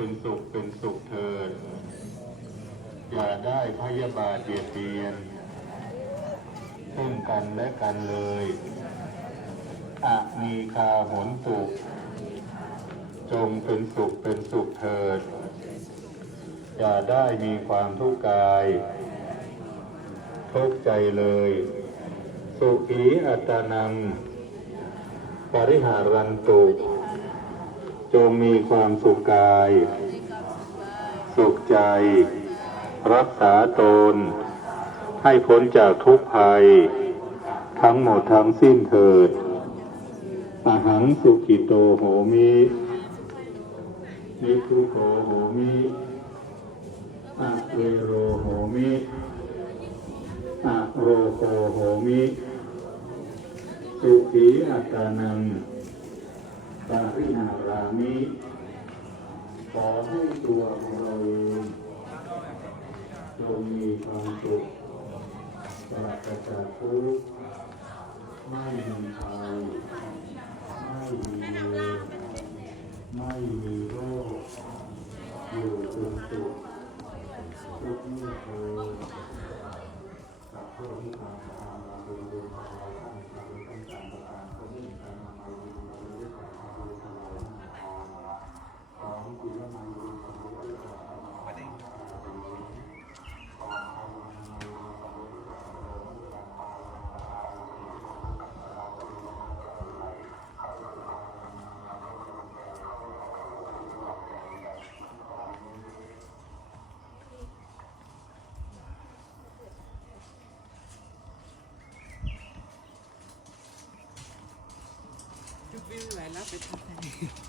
เป็นสุขเป็นสุขเถิดอย่าได้พยาบาทเบียดเบียนซึ่งกันและกันเลยอนีคาโหนตุจงเป็นสุขเป็นสุขเถิดอย่าได้มีความทุกข์กายทุกข์ใจเลยสุขีอัตตานังปริหารันตุจงมีความสุขกายสุขใจรักษาตนให้พ้นจากทุกภัยทั้งหมดทั้งสิ้นเถิดอหังสุขิโตโหมินิพุโขโหมิอะเวโรโหมิอะโรโคโหมิสุขีอัตตานังปาริหารามิขอให้ตัวของเราเองจงมีความสุขปราศจากทุกข์ไม่มีภัยไม่มีเวรไม่มีโรคอยู่เป็นสุขทุกเมื่อเกิดสัพพะนิพพานาโดยรวมทั้งหลายท่านทั้งการประทานก็ได้การนำมาดูเราได้การมาดูทั้งหลายของคุณและมาดูของเราได้การมาดูจุดวิวไหวแล้วไปทำอะไร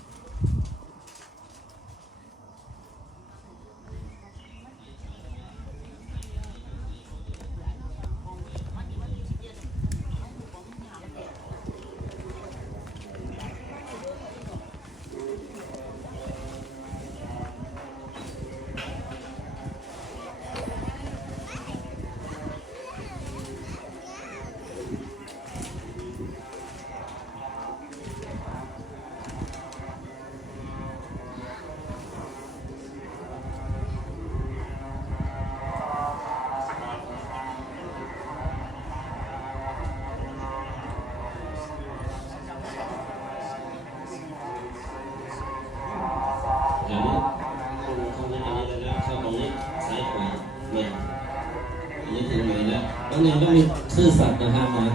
ต้องมีซื่อสัตย์นะครับนะ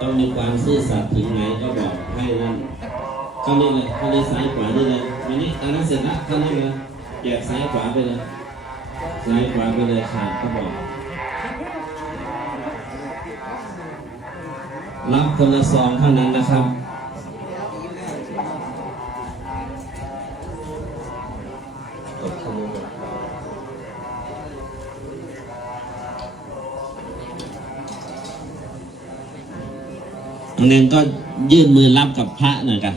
ต้องมีความซื่อสัตย์ถึงไหนก็บอกให้นั่นเข้านี่เลยเข้านี่ซ้ายขวานี่เลยวันนี้ตอนนั้นเสร็จละเข้านี่เลยแยกซ้ายขวาไปเลยซ้ายขวาไปเลยขาดก็บอกรับคนละซองเท่านั้นนะครับเนนก็ยื่นมือรับกับพระหน่อยกัน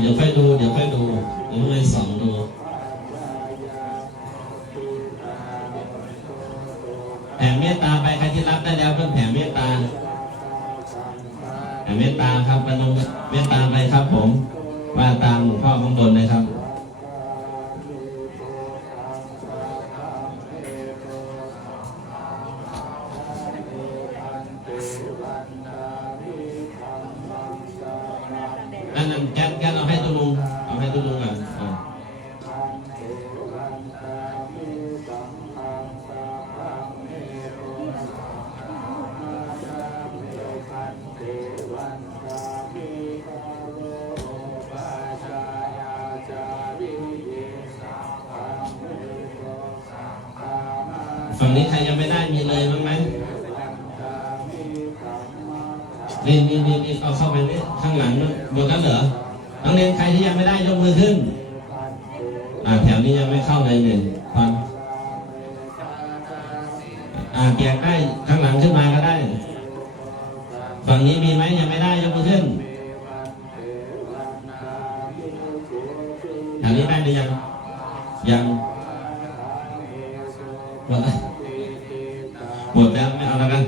เดี๋ยวค่อยดูเดี๋ยวไม่ส่องดูแผ่เมตตาไปใครที่รับได้แล้วก็แผ่เมตตาครับประนมเมตตาไปครับผมว่าตามหลวงพ่อข้างบนเลยครับนั่นแก๊สเอาให้ตุลุงอ่ะไฟ ฝั่งนี้ใครยังไม่ได้มีเลยบ้างไหมนี่เอาเข้าไปนี่ข้างหลังนู่นหมดแล้วเหรอนักเรียนใครที่ยังไม่ได้ยกมือขึ้นแถวนี้ยังไม่เข้าเลยเนี่ยฟังแกะได้ข้างหลังขึ้นมาก็ได้ฝั่งนี้มีไหมยังไม่ได้ยกมือขึ้นแถวนี้ได้หรือยังหมดแล้วไม่เอาแล้วกัน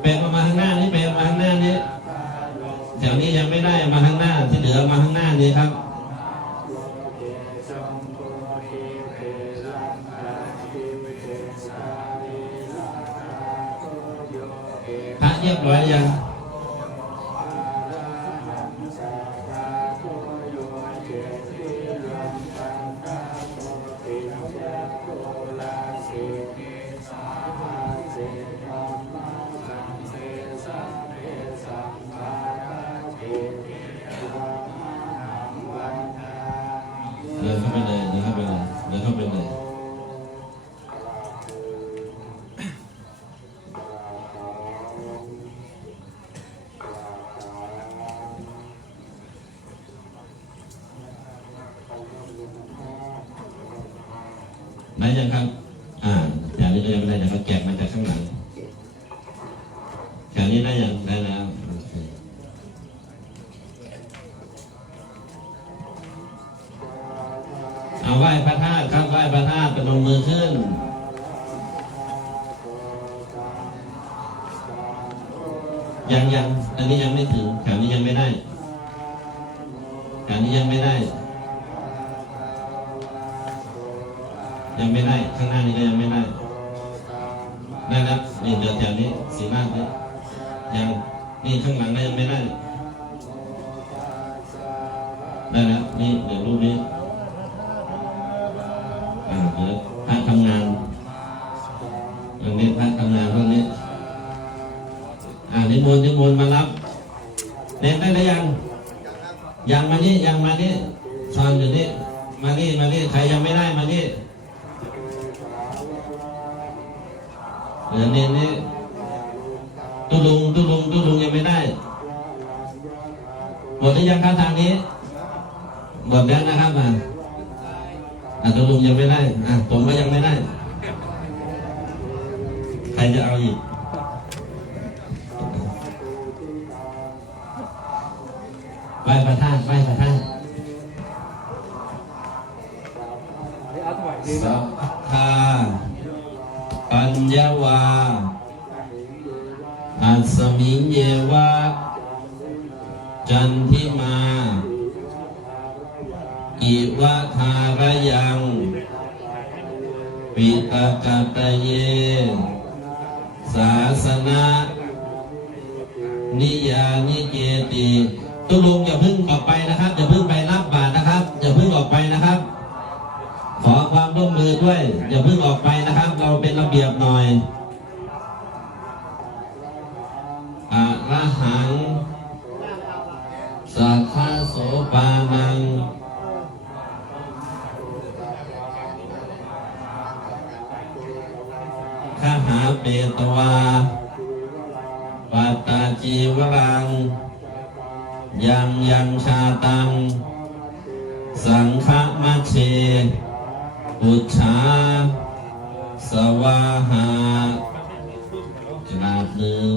เป็นมาข้างหน้านี้เป็นมาข้างหน้านี้แถวนี้ยังไม่ได้มาข้างหน้าที่เหลือมาข้างหน้านี้ครับพระเรียบร้อยยังเดินเข้าไปเลยเดินเข้าไปเลยเดินเข้าไปเลยได้ยังครับแถวนี้ก็ยังไม่ได้แต่เขาแกะมาจากข้างหลังแถวนี้ได้ยังได้แล้วเอาไหว้พระธาตุครับไหว้พระธาตุประนมมือขึ้นยังอันนี้ยังไม่ถึงแถวนี้ยังไม่ได้แถวนี้ยังไม่ได้ข้างหน้านี้ก็ยังไม่ได้ได้แล้วนี่เดินแถวนี้สีมากเลยยังนี่ข้างหลังก็ยังไม่ได้แล้วนี่เดี๋ยวรูปนี้เดี๋ยวพระทำงานตรงนี้พระทำงานตรงนี้นิมนต์มารับเรียนได้หรือยังมานี่สอนอยู่นี่มานี่ใครยังไม่ได้มานี่เดี๋ยวนี่ตุลุงยังไม่ได้หมดหรือยังครับทางนี้หมดแล้วนะครับตุลุงยังไม่ได้ผมก็ยังไม่ได้ใครจะเอาอีกไหว้พระธาตุสัพพะปัญญาวาอัสสมิงเยวะจันทิมาอิวะทารยังปิตกตเยศาสนานิยานิเกติตุลุงอย่าพึ่งออกไปนะครับอย่าพึ่งไปรับบาตรนะครับอย่าพึ่งออกไปนะครับขอความร่วมมือด้วยอย่าพึ่งออกไปนะครับเราเป็นระเบียบหน่อยอะระหังสัทธาโสปานังขหาเปตวาปัตตาจีวรังยังชาตังสังฆมัชเชปุชฌาสวาหากราบหนึ่ง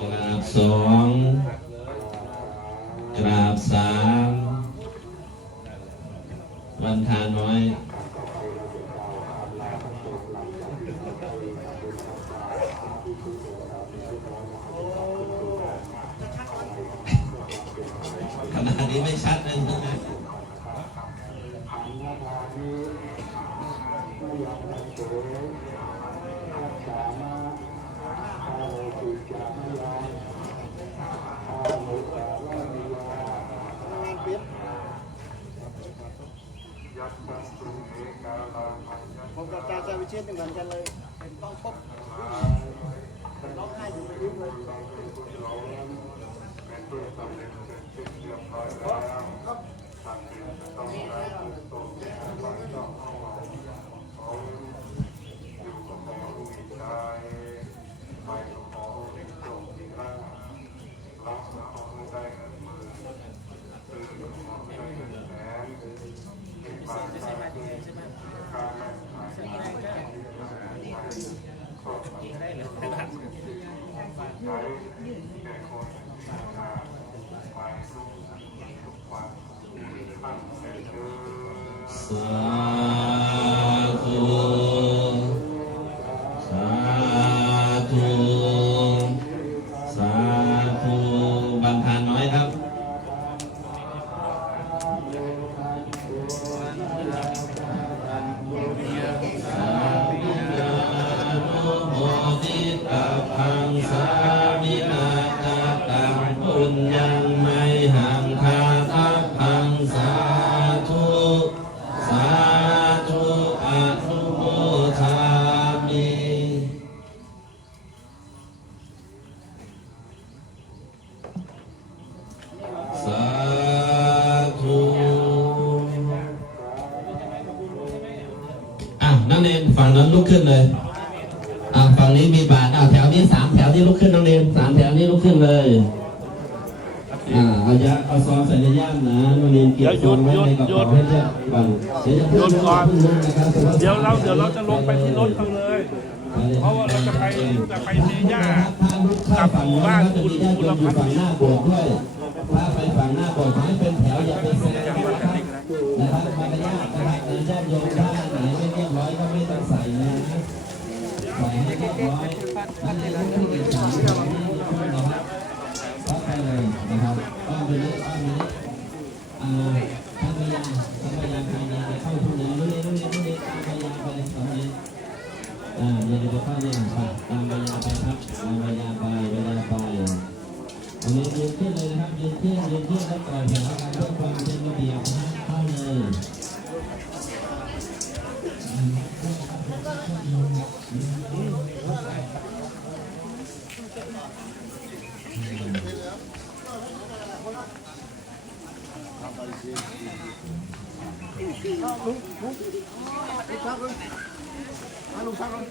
กราบสองกราบสามวันทาน้อยขนาดนี้ไม่ชัดเลยนะผมกับอาจารย์วิเชียรเหมือนกันเลยต้องพบร้องไห้อยู่ไม่ยิ้มเลย สาธุสาธุสาธุบางทานน้อยครับโมทิตาพังสามินาตาตังปุญญังไมหังคาทัพพังสาธุสาธุอนุโมทามิสาธุนักเรียนฝั่งนั้นลุกขึ้นเลยฝั่งนี้มีบาทแถวนี้3แถวนี้ลุกขึ้นนักเรียน3แถวนี้ลุกขึ้นเลยเอาซองใส่ในย่ามนะนักเรียนเก็บซองไว้ในกระเป๋าให้เรียบก่อนเดี๋ยวจะเพิ่มก่อนเดี๋ยวเราจะลงไปที่รถเราเลยเพราะว่าเราจะไปเมย่ากลับหมู่บ้านคุณลำพันธ์ฝั่งหน้าโบสถ์ด้วยถ้าไปฝั่งหน้าโบสถ์ให้เป็นแถวอย่าเป็นแถวนะครับมารยาทนะครับญาติโยมถ้าไหนไม่เรียบร้อยก็ไม่ต้องใส่นะใส่ให้เรียบร้อยท่านให้รู้ที่เป็นสามนะครับพักไปเลยนะครับต้องไปนี้ท่านพยายามเข้าทุนเลยรู้เลยตามพยายามไปตอนนี้อย่าไปเข้าเนี่ยตามพยายามไปครับตามพยายามไปเอายืนขึ้นเลยนะครับยืนขึ้นแล้วต่อยแถวกันเพื่อความเป็นระเบียบนะเข้าเลยลุงชักลุง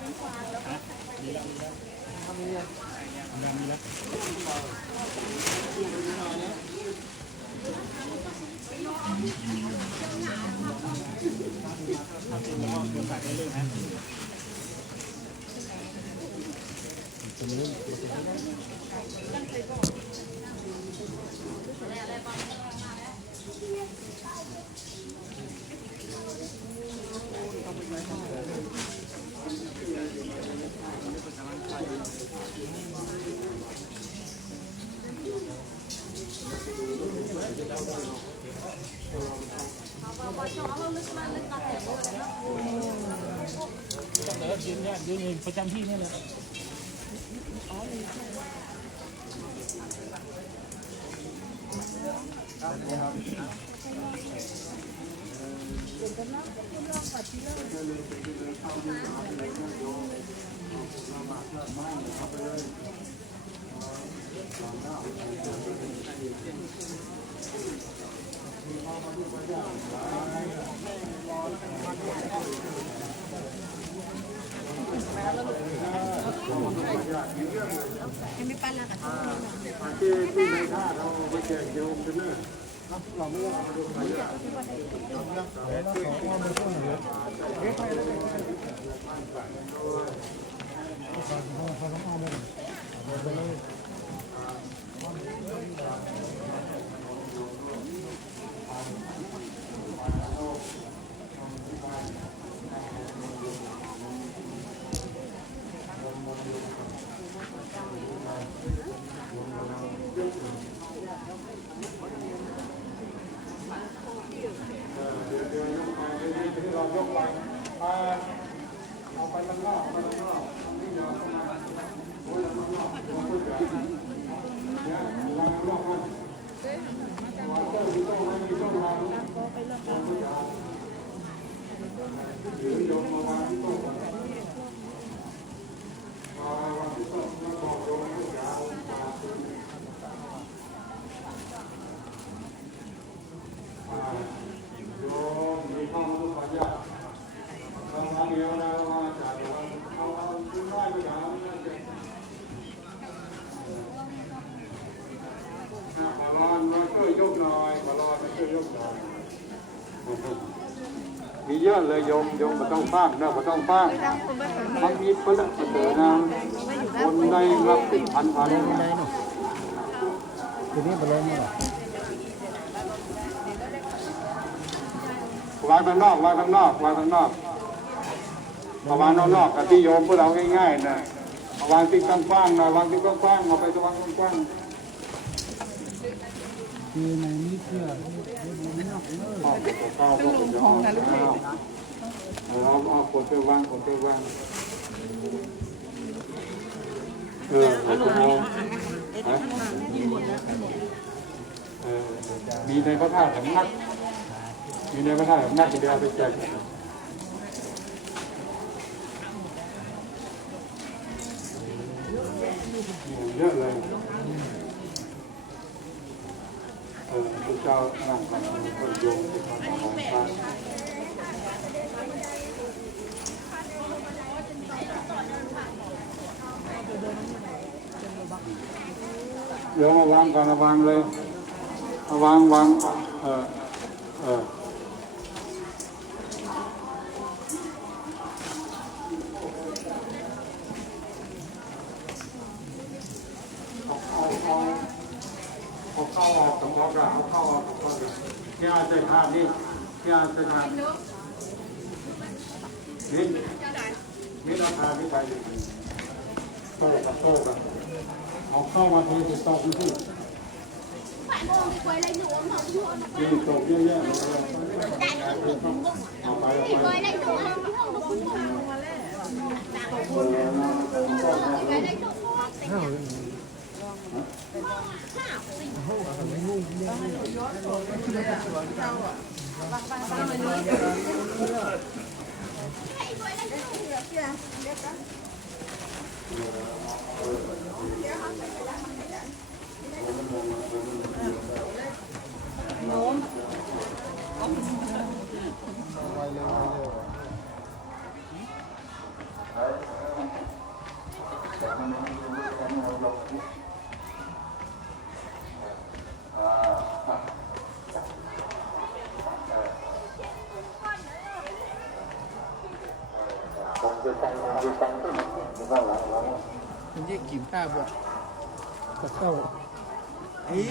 ยืนประจำที่นี่เลยยังไม่ปั้นแล้วค่ะที่ในท่าเราไปแจกโยมกันเนอะเราไม่ต้องดูใครอ่ะมีเยอะเลยโยมมาต้องฟากนะมาต้องฟากมันมีเพื่อนเสนอนะคน ในรับติดพัน ได้ไม่ได้เนาะทีนี้ไปเลยเนี่ยว างข้างนอกวางข้างนอกวางข้างนอกเอาวางนอกกับที่โยมพวกเราง่ายๆนะเอาวางที่กว้างๆหน่อยวางที่กว้างๆเอาไปวางกว้าง คือในนี้เพื่อไม่นอกเลย ต้องลงท้องนะลูกเอาขวดไปวางขวดไปวางมีในพระธาตุสำนักมีในพระธาตุสำนักเดียวไปแจกเยอะเลยพระเจ้านั่งกันคนโยมที่เขาของพระเดี๋ยวมาวางก่อนวางเลยวางเอาเข้าออกของเราเอาเข้าออกของเราที่อาจจะทานนี่ที่อาจจะทานนี่ราคาที่ไปโต้กับเอาเข้ามาทีจะตกนี่คือนี่ตกเยอะๆเอาไปมันแยกกินข้าวแบบกับข้าวเฮ้ย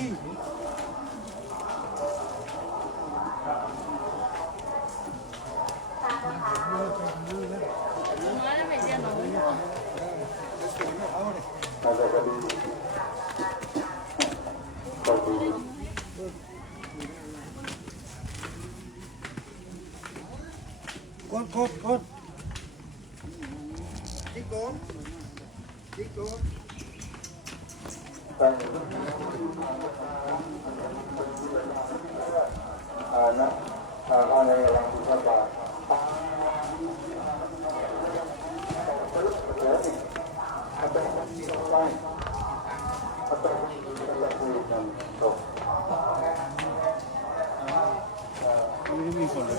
กดจิ๊กโกไม่มีคนเลย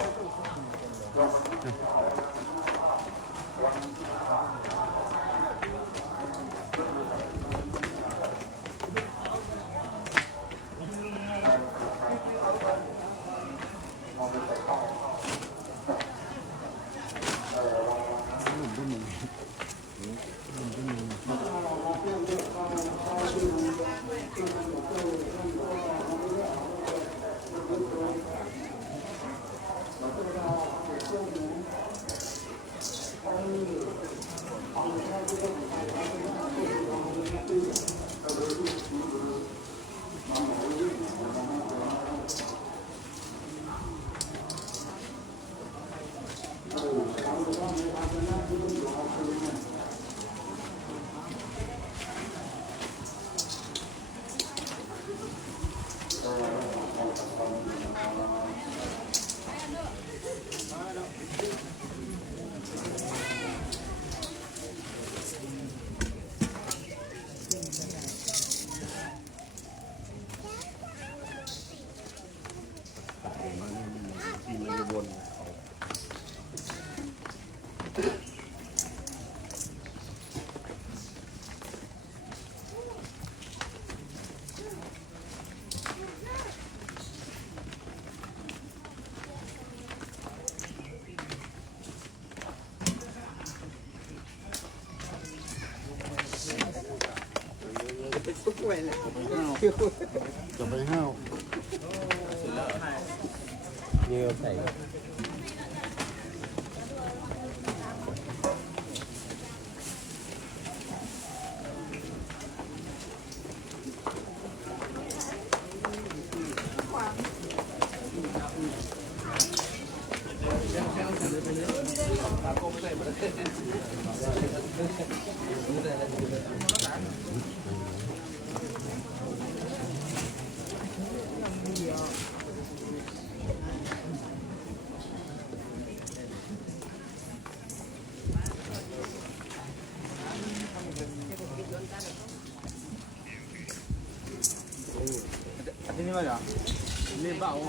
ทุกวันเลย จะไปห้าว เยอะใส่ ini mana? Ini bau.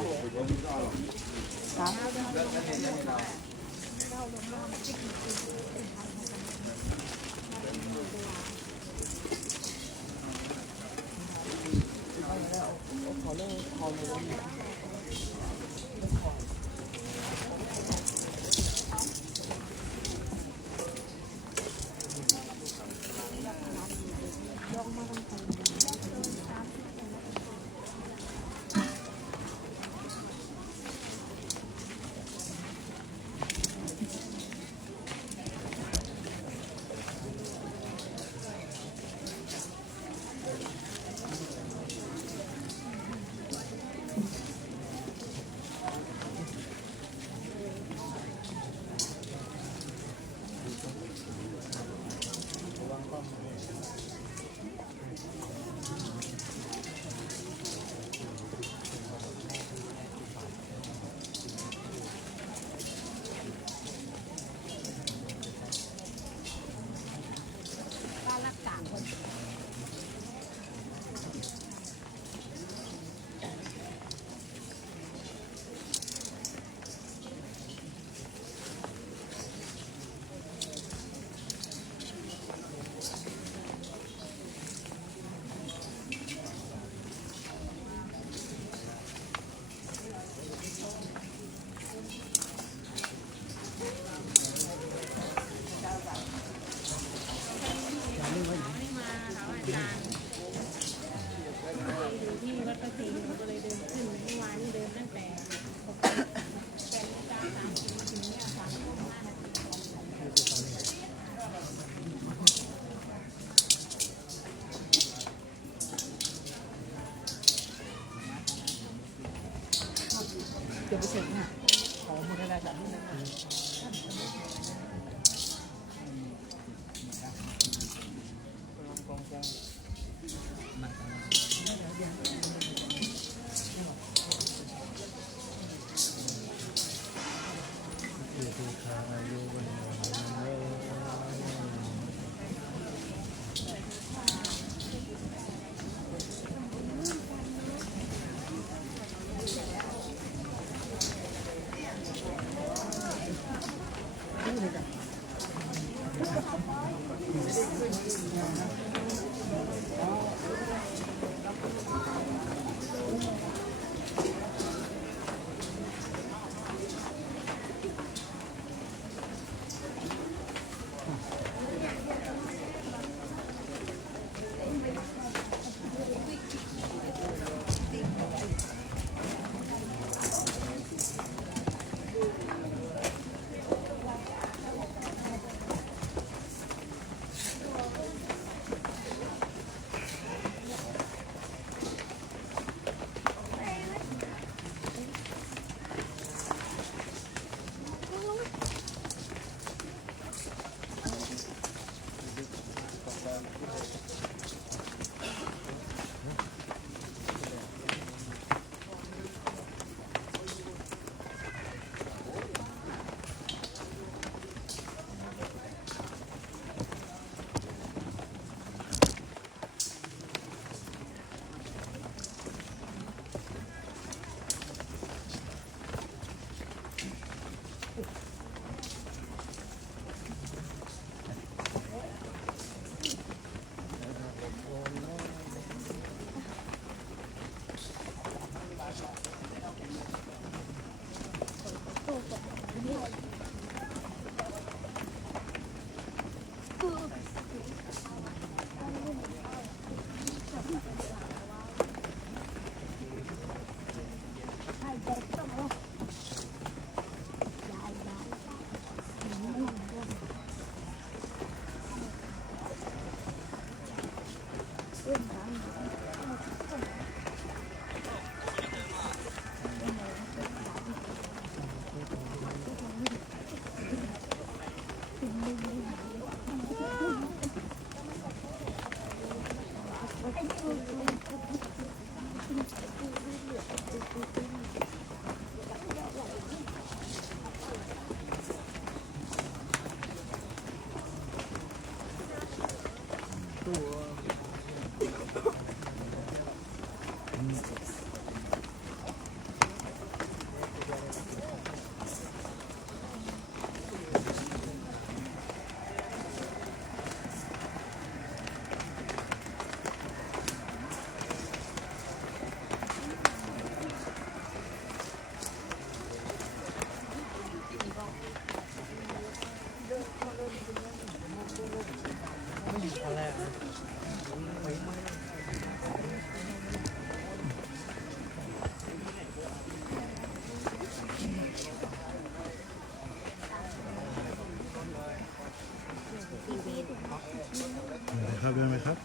ครับเดินไหมครับ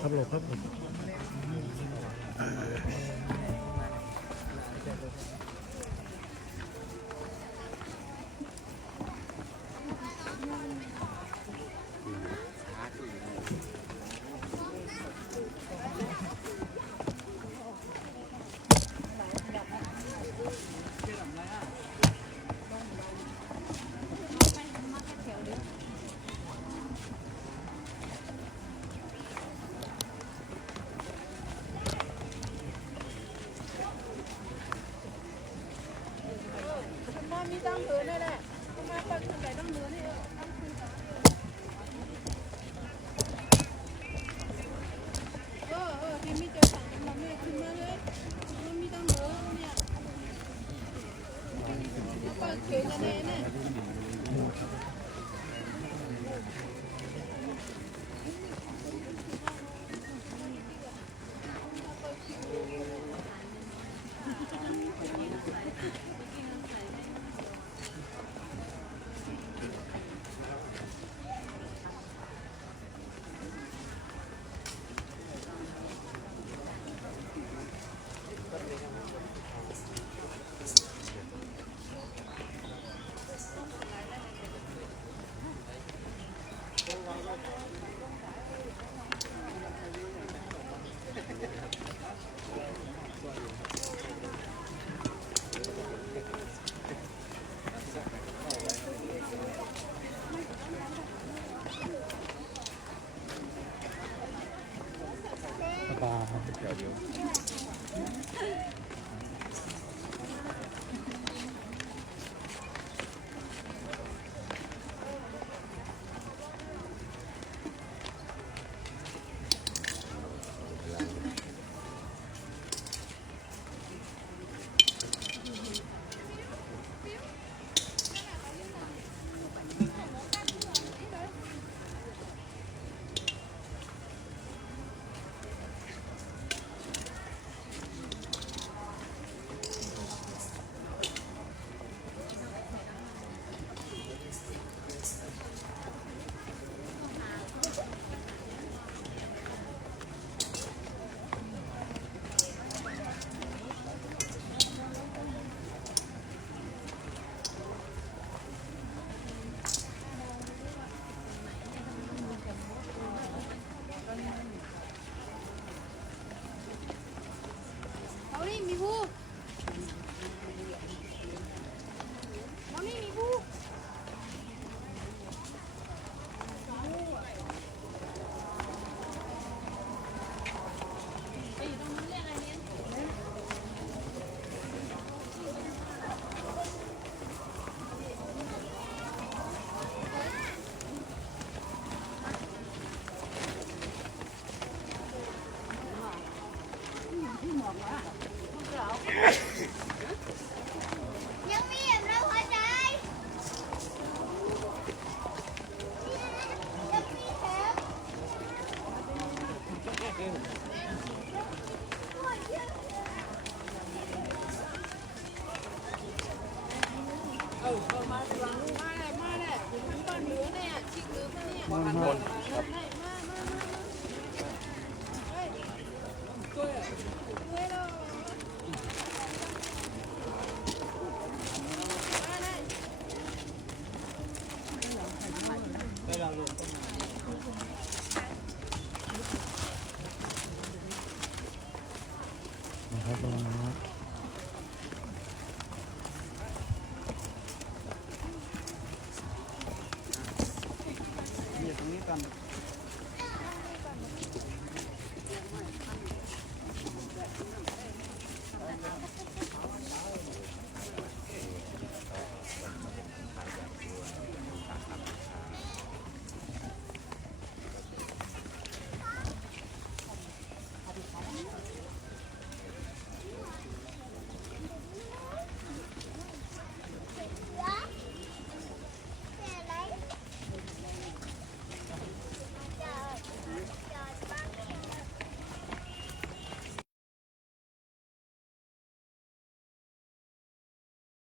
ครับหลบครับมีตั้งเหนือนี่แหละมาปักขึ้นไปตั้งเหนือนี่ที่มีเจอสั่งมาไม่ขึ้นมาเลยมันมีตั้งเหนือเนี่ยปักเขียวจะแน่เนี่ยมีผู้มันไม่มีผู้ไปอยู่ตรงนู้นเรียกอะไรเนี่ยยังมีแบบเราหัวใจยังมีแถมมาเลยถึงบ้านเหนือเนี่ยชิคเหนือเนี่ยมา